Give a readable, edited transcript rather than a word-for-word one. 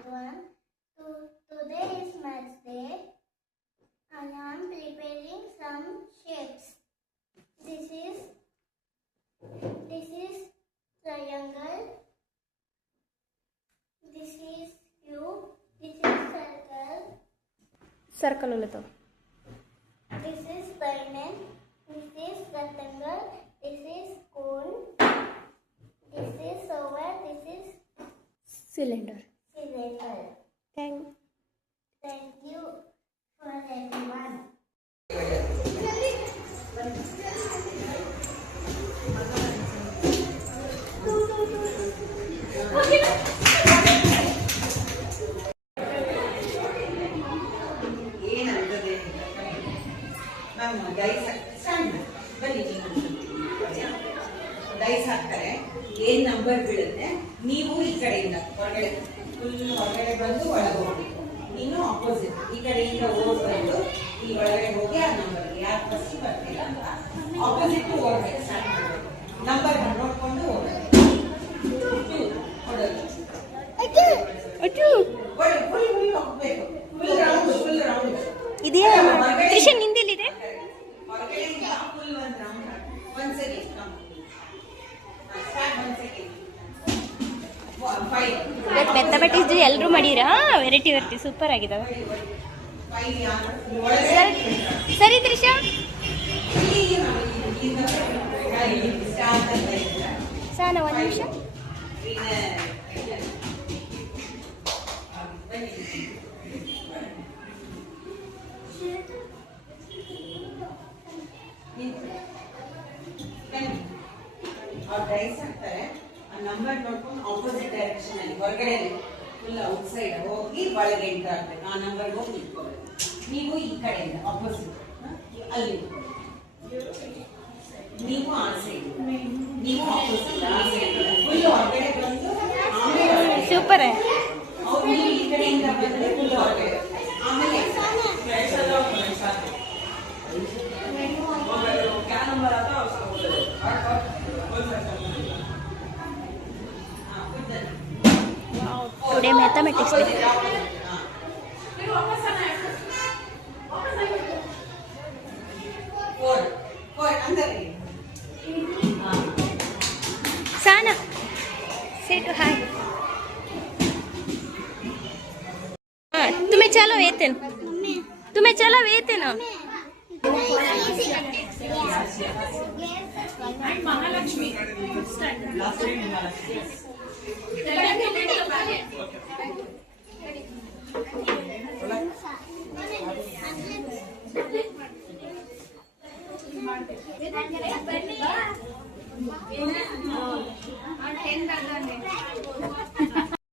everyone. Today is Maths Day. I am preparing some shapes. This is triangle. This is cube. This is circle. Circle ullata. This is diamond. This is rectangle. This is cone. This is oval. This is Cylinder. cylinder. Thank you for everyone. Dice ಹಾಕ್ತಾರೆ. ಏನ್ number ಬೀಳುತ್ತೆ ನೀವು ಈ ಕಡೆಯಿಂದ ಹೊರಗಡೆ full ಹೊರಗಡೆ ಬಂದು ಒಳಗೆ ಹೋಗ್ಬೇಕು. ನೀನು ಆಪೋಸಿಟ್ ಈ ಕಡೆಯಿಂದ ಓಡ್ ಬಂದು ಈ ಒಳಗಡೆ ಹೋಗಿ ಆ ನಂಬರ್ ಯಾರು ಫಸ್ಟ್ ಬರ್ತಿಲ್ಲ ಅಂತ ಆಪೋಸಿಟ್ ಓಡ್ಬೇಕು. ಸ್ಟಾರ್ಟ್ ಮಾಡಬೇಕು. ನಂಬರ್ ನೋಡ್ಕೊಂಡು ಹೋಗ್ಬೇಕು. ಫುಲ್ ಹೋಗ್ಬೇಕು. ಫುಲ್ ರೌಂಡ್ ಇದೆಯಾ ತ್ರಿಷಾ ನಿಂದೆಲ್ಲಿದೆ? ಹೊರಗಡೆಯಿಂದ ಫುಲ್ ಒಂದು ರೌಂಡ್ ಒಂದ್ ಸೆಕೆಂಡ್. ಇವತ್ತು ಮೆಥಮೆಟಿಕ್ಸ್ ಎಲ್ಲರೂ ಮಾಡಿರಾ? ವೆರೈಟಿ ಸೂಪರ್ ಆಗಿದಾವೆ. ಸರಿ ತ್ರಿಷಾ, ಸಾನ ಒಂದು ನಿಮಿಷ. ಅವ್ರು ಡೈಸ್ ಹಾಕ್ತಾರೆ. ಆ ನಂಬರ್ ನೋಡ್ಕೊಂಡು ಆಪೋಸಿಟ್ ಡೈರೆಕ್ಷನ್ ಅಲ್ಲಿ ಹೊರಗಡೆ ಫುಲ್ ಔಟ್ ಸೈಡ್ ಹೋಗಿ ಒಳಗೆ ಎಂಟರ್ ಆಗ್ಬೇಕು. ಆ ನಂಬರ್ ಹೋಗಿ ನಿಂತ್ಕೋಬೇಕು. ನೀವು ಈ ಕಡೆಯಿಂದ ಆಪೋಸಿಟ್ ಅಲ್ಲಿ, ನೀವು ಆ ಸೈಡ್, ನೀವು ಆಪೋಸಿಟ್ ಆ ಸೈಡ್ ಫುಲ್ ಹೊರಗಡೆ ಬಂದು ಆಮೇಲೆ ಸೂಪರ್. ನೀವು ಈ ಕಡೆಯಿಂದ ಬಂದ್ರೆ ಫುಲ್ ಹೊರಗಡೆ ಆಮೇಲೆ ಟುಡೇ ಮ್ಯಾಥಮೆಟಿಕ್ಸ್ ಡೇ. साना से टू हाय. तुम्हें चलो वेतन, तुम्हें चलो वेतन. महालक्ष्मी